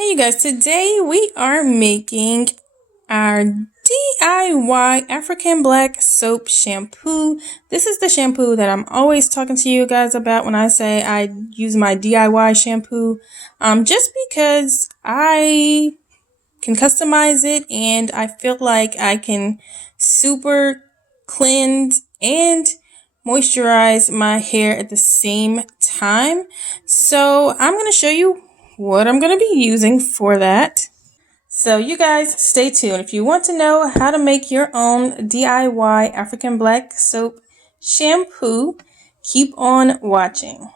Hey you guys, today we are making our DIY African Black Soap Shampoo. This is the shampoo that I'm always talking to you guys about when I say I use my DIY shampoo. Just because I can customize it and I feel like I can super cleanse and moisturize my hair at the same time. So I'm going to show you what I'm going to be using for that. So you guys stay tuned. If you want to know how to make your own DIY African Black Soap Shampoo, keep on watching.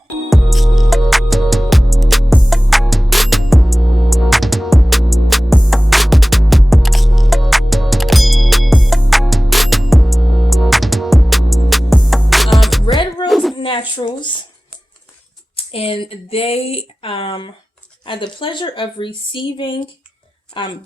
Red Rose Naturals, and they had the pleasure of receiving I had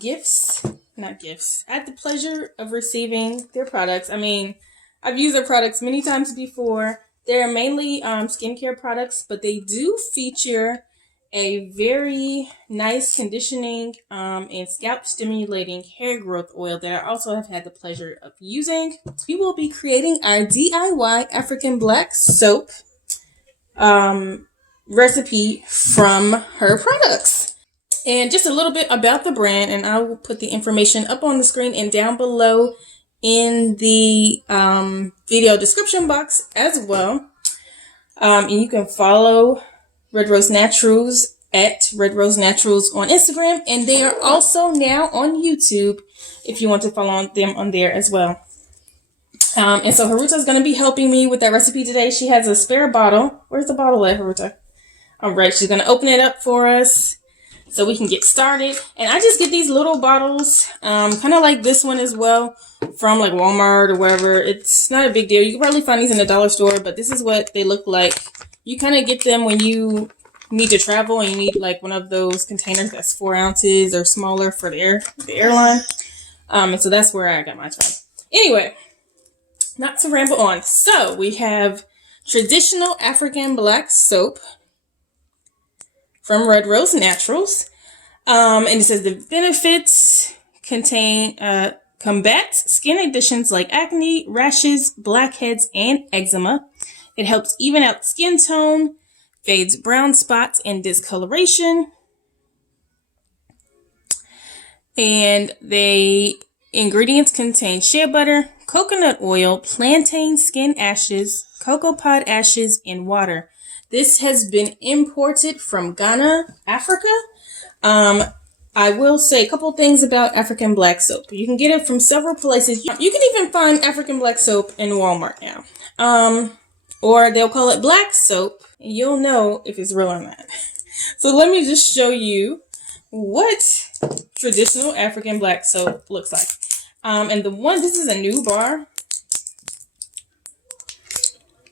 the pleasure of receiving their products. I mean, I've used their products many times before. They're mainly skincare products, but they do feature a very nice conditioning and scalp stimulating hair growth oil that I also have had the pleasure of using. We will be creating our DIY African Black Soap recipe from her products. And just a little bit about the brand, and I will put the information up on the screen and down below in the video description box as well. And you can follow Red Rose Naturals at Red Rose Naturals on Instagram, and they are also now on YouTube if you want to follow them on there as well. And so Haruta is going to be helping me with that recipe today. She has a spare bottle. Where's the bottle at, Haruta? All right, she's going to open it up for us so we can get started. And I just get these little bottles, kind of like this one as well, from like Walmart or wherever. It's not a big deal. You can probably find these in the dollar store, but this is what they look like. You kind of get them when you need to travel and you need like one of those containers that's 4 ounces or smaller for the airline. And so that's where I got mine from. Anyway, not to ramble on. So we have traditional African Black Soap from Red Rose Naturals. And it says the benefits contain combats skin conditions like acne, rashes, blackheads, and eczema. It helps even out skin tone, fades brown spots and discoloration. And the ingredients contain shea butter, coconut oil, plantain skin ashes, cocoa pod ashes, and water. This has been imported from Ghana, Africa. I will say a couple things about African Black Soap. You can get it from several places. You can even find African Black Soap in Walmart now. Or they'll call it black soap, and you'll know if it's real or not. So let me just show you what traditional African Black Soap looks like. And this is a new bar.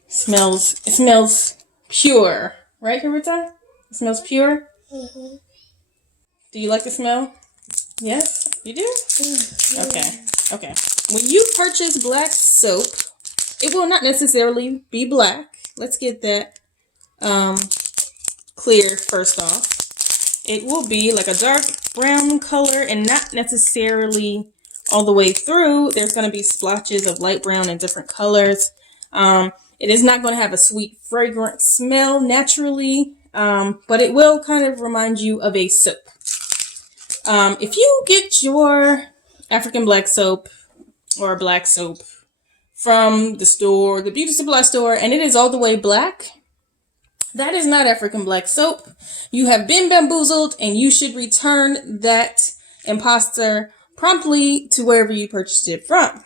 It smells pure, right, Haruta? It smells pure. Mm-hmm. Do you like the smell? Yes, you do? Mm-hmm. Okay. When you purchase black soap, it will not necessarily be black. Let's get that clear first off. It will be like a dark brown color and not necessarily all the way through. There's going to be splotches of light brown and different colors. It is not going to have a sweet, fragrant smell naturally, but it will kind of remind you of a soap. If you get your African Black Soap or black soap from the store, the beauty supply store, and it is all the way black, that is not African Black Soap. You have been bamboozled, and you should return that imposter promptly to wherever you purchased it from.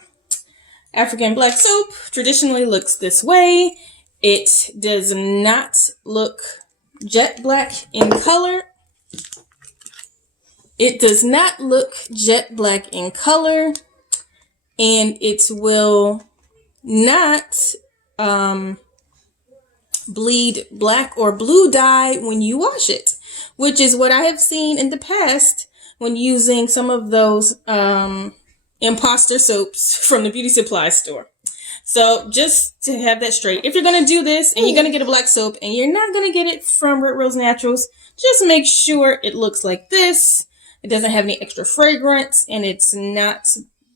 African Black Soap traditionally looks this way. It does not look jet black in color. It does not look jet black in color, and it will not bleed black or blue dye when you wash it, which is what I have seen in the past when using some of those imposter soaps from the beauty supply store. So just to have that straight, if you're going to do this and you're going to get a black soap and you're not going to get it from Red Rose Naturals, just make sure it looks like this. It doesn't have any extra fragrance and it's not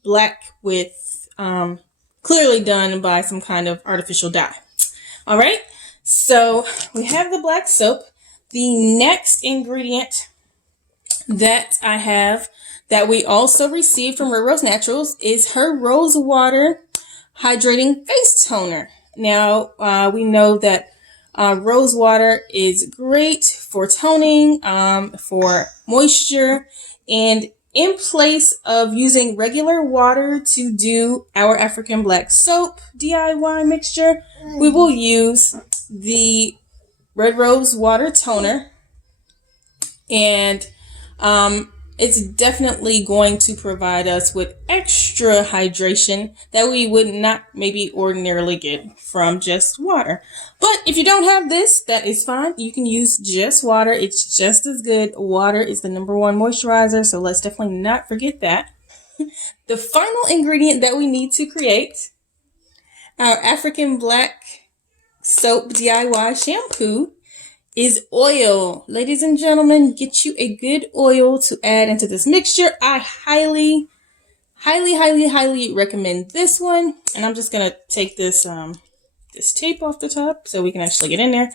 black with clearly done by some kind of artificial dye. All right, so we have the black soap. The next ingredient that I have that we also received from Red Rose Naturals is her Rose Water Hydrating Face Toner. Now, we know that rose water is great for toning, for moisture, and in place of using regular water to do our African black soap DIY mixture, we will use the Red Rose Water Toner. And it's definitely going to provide us with extra hydration that we would not maybe ordinarily get from just water. But if you don't have this, that is fine. You can use just water. It's just as good. Water is the #1 moisturizer, so let's definitely not forget that. The final ingredient that we need to create our African black soap DIY shampoo is oil. Ladies and gentlemen, get you a good oil to add into this mixture. I highly recommend this one. And I'm just gonna take this this tape off the top so we can actually get in there.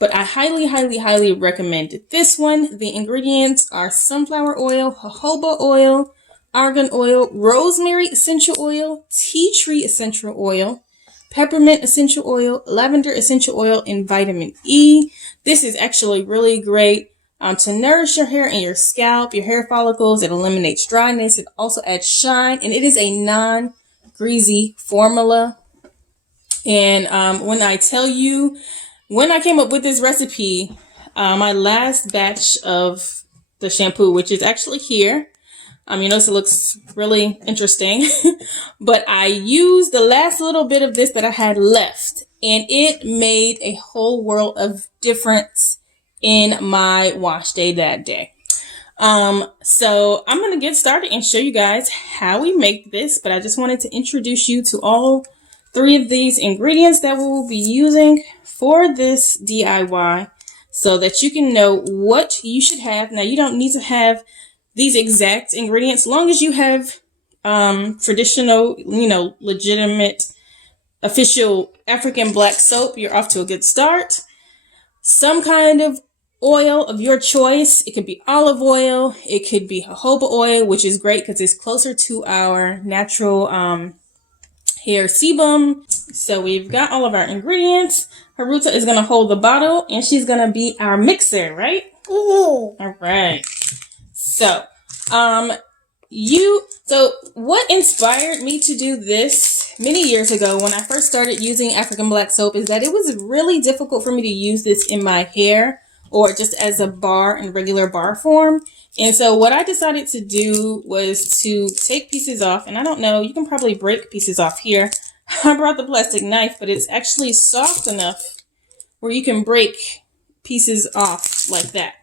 But I highly recommend this one. The ingredients are sunflower oil, jojoba oil, argan oil, rosemary essential oil, tea tree essential oil, peppermint essential oil, lavender essential oil, and vitamin E. This is actually really great to nourish your hair and your scalp, your hair follicles. It eliminates dryness. It also adds shine, and it is a non-greasy formula. And when I tell you, when I came up with this recipe, my last batch of the shampoo, which is actually here, you notice it looks really interesting, but I used the last little bit of this that I had left, and it made a whole world of difference in my wash day that day. So I'm going to get started and show you guys how we make this, but I just wanted to introduce you to all 3 of these ingredients that we will be using for this DIY so that you can know what you should have. Now, you don't need to have these exact ingredients, long as you have traditional, legitimate, official African black soap, you're off to a good start. Some kind of oil of your choice. It could be olive oil. It could be jojoba oil, which is great because it's closer to our natural hair sebum. So we've got all of our ingredients. Haruta is going to hold the bottle, and she's going to be our mixer, right? All right. So, what inspired me to do this many years ago when I first started using African black soap is that it was really difficult for me to use this in my hair or just as a bar in regular bar form. And so what I decided to do was to take pieces off, and I don't know, you can probably break pieces off here. I brought the plastic knife, but it's actually soft enough where you can break pieces off like that.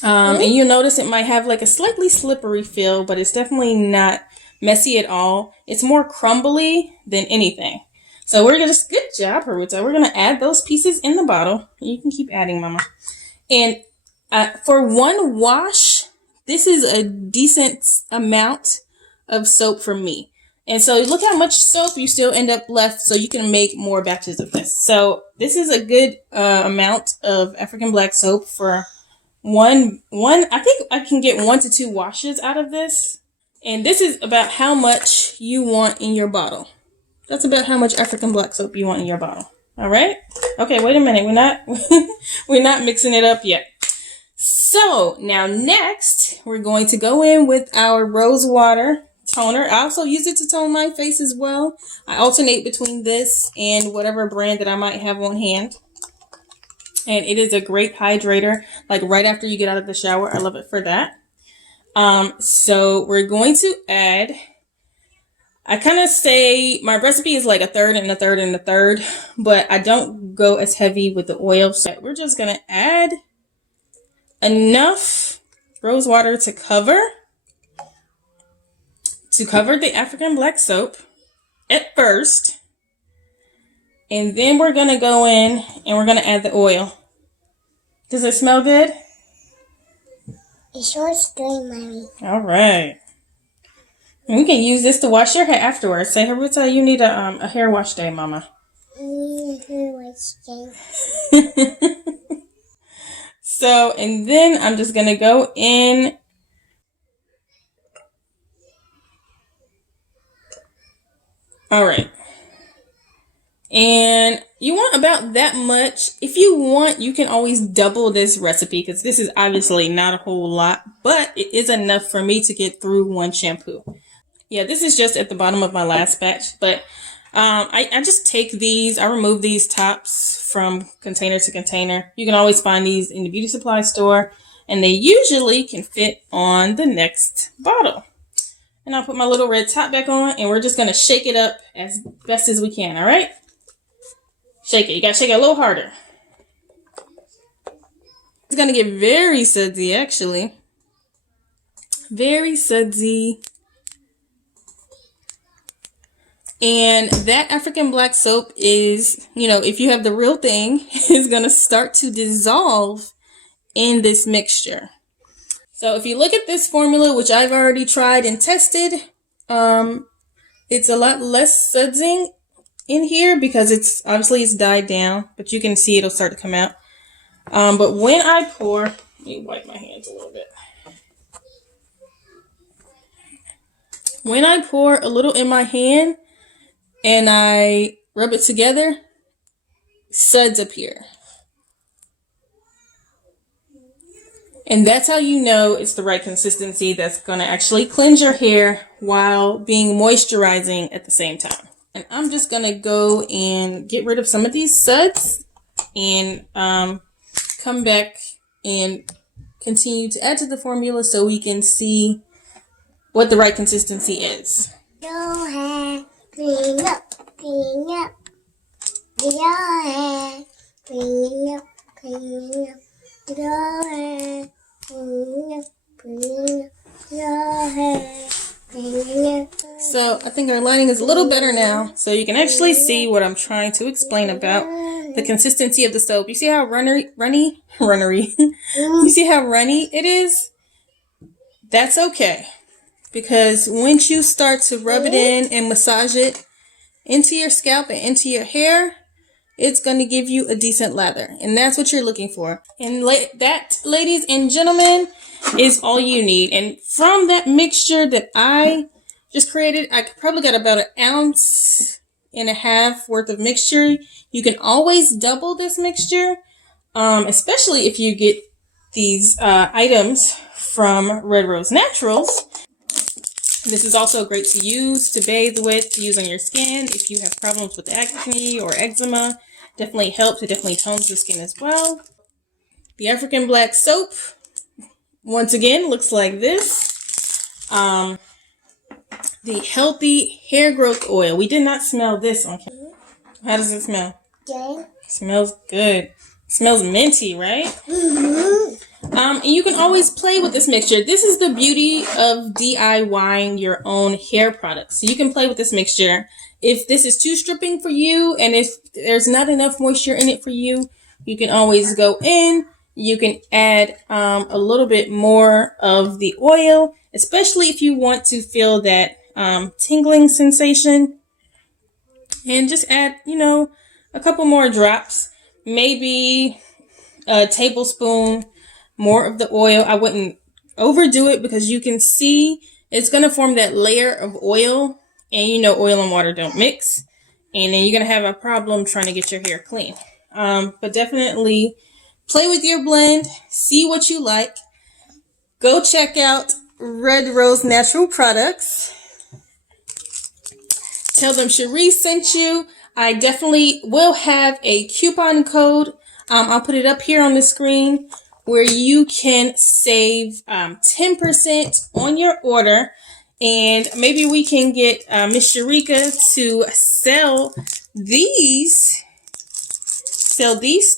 And you'll notice it might have like a slightly slippery feel, but it's definitely not messy at all. It's more crumbly than anything. So we're going to, good job, Haruta. We're going to add those pieces in the bottle. You can keep adding, Mama. And for one wash, this is a decent amount of soap for me. And so look how much soap you still end up left so you can make more batches of this. So this is a good amount of African black soap for one. I think I can get 1 to 2 washes out of this. And this is about how much you want in your bottle. That's about how much African black soap you want in your bottle. All right. Okay, wait a minute. We're not mixing it up yet. So now next, we're going to go in with our rose water toner. I also use it to tone my face as well. I alternate between this and whatever brand that I might have on hand. And it is a great hydrator, like right after you get out of the shower. I love it for that. So we're going to add, I kind of say my recipe is like 1/3 and 1/3 and 1/3, but I don't go as heavy with the oil. So we're just going to add enough rose water to cover the African black soap. at first. And then we're going to go in and we're going to add the oil. Does it smell good? It sure is good, Mommy. All right. And we can use this to wash your hair afterwards. Say, Haruta, you need a hair wash day, Mama. So, and then I'm just going to go in. All right. And you want about that much. If you want, you can always double this recipe because this is obviously not a whole lot, but it is enough for me to get through one shampoo. Yeah, this is just at the bottom of my last batch, but I just take these, I remove these tops from container to container. You can always find these in the beauty supply store, and they usually can fit on the next bottle. And I'll put my little red top back on, and we're just going to shake it up as best as we can, all right? Shake it. You got to shake it a little harder. It's going to get very sudsy, actually. Very sudsy. And that African black soap is, you know, if you have the real thing, is going to start to dissolve in this mixture. So if you look at this formula, which I've already tried and tested, it's a lot less sudsing in here because it's obviously it's died down, but you can see it'll start to come out. But when I pour, let me wipe my hands a little bit. When I pour a little in my hand and I rub it together, suds appear. And that's how you know it's the right consistency that's going to actually cleanse your hair while being moisturizing at the same time. And I'm just going to go and get rid of some of these suds and come back and continue to add to the formula so we can see what the right consistency is. Your hair, clean up, clean up. Your hair, clean up, clean up. Your hair, clean up, clean up. Your hair, clean up. So I think our lighting is a little better now, so you can actually see what I'm trying to explain about the consistency of the soap. You see how runny? You see how runny it is? That's okay. Because once you start to rub it in and massage it into your scalp and into your hair, it's going to give you a decent lather. And that's what you're looking for. And that, ladies and gentlemen, is all you need. And from that mixture that I just created, I probably got about 1.5 ounces worth of mixture. You can always double this mixture, especially if you get these items from Red Rose Naturals. This is also great to use, to bathe with, to use on your skin. If you have problems with acne or eczema, definitely helps. It definitely tones the skin as well. The African black soap, once again, looks like this. The healthy hair growth oil. We did not smell this on camera. How does it smell? Good. It smells good. It smells minty, right? Mm-hmm. And you can always play with this mixture. This is the beauty of DIYing your own hair products. So you can play with this mixture. If this is too stripping for you and if there's not enough moisture in it for you, you can always go in. You can add a little bit more of the oil, especially if you want to feel that tingling sensation. And just add, a couple more drops, maybe a tablespoon more of the oil. I wouldn't overdo it because you can see it's going to form that layer of oil, and oil and water don't mix, and then you're going to have a problem trying to get your hair clean. But definitely play with your blend, see what you like. Go check out Red Rose Natural Products. Tell them Cherie sent you. I definitely will have a coupon code. I'll put it up here on the screen where you can save 10% on your order. And maybe we can get Miss Sharika to sell these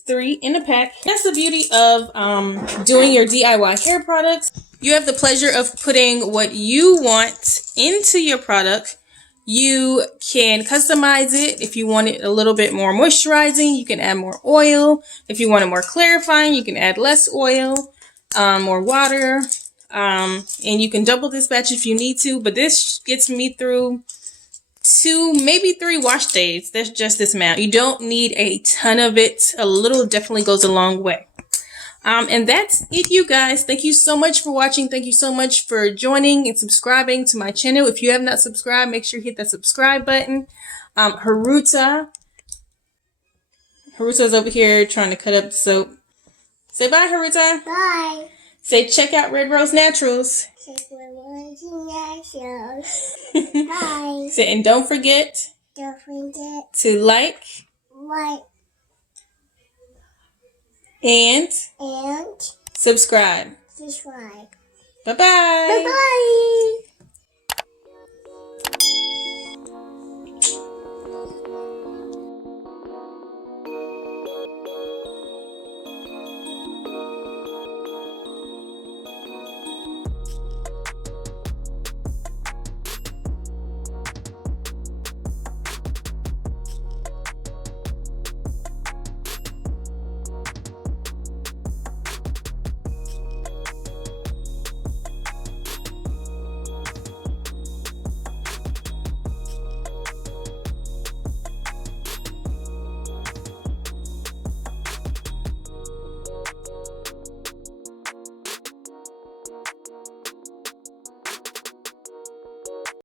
3 in a pack. That's the beauty of doing your DIY hair products. You have the pleasure of putting what you want into your product. You can customize it if you want it a little bit more moisturizing. You can add more oil. If you want it more clarifying, you can add less oil, more water. And you can double this batch if you need to, but this gets me through 2, maybe 3 wash days. That's just this amount. You don't need a ton of it. A little definitely goes a long way. And that's it, you guys. Thank you so much for watching. Thank you so much for joining and subscribing to my channel. If you have not subscribed, make sure you hit that subscribe button. Haruta's over here trying to cut up the soap. Say bye, Haruta. Bye. Say check out Red Rose Naturals. Check my Naturals. Bye. Say, and don't forget to like and and subscribe. subscribe. Bye-bye. Bye-bye.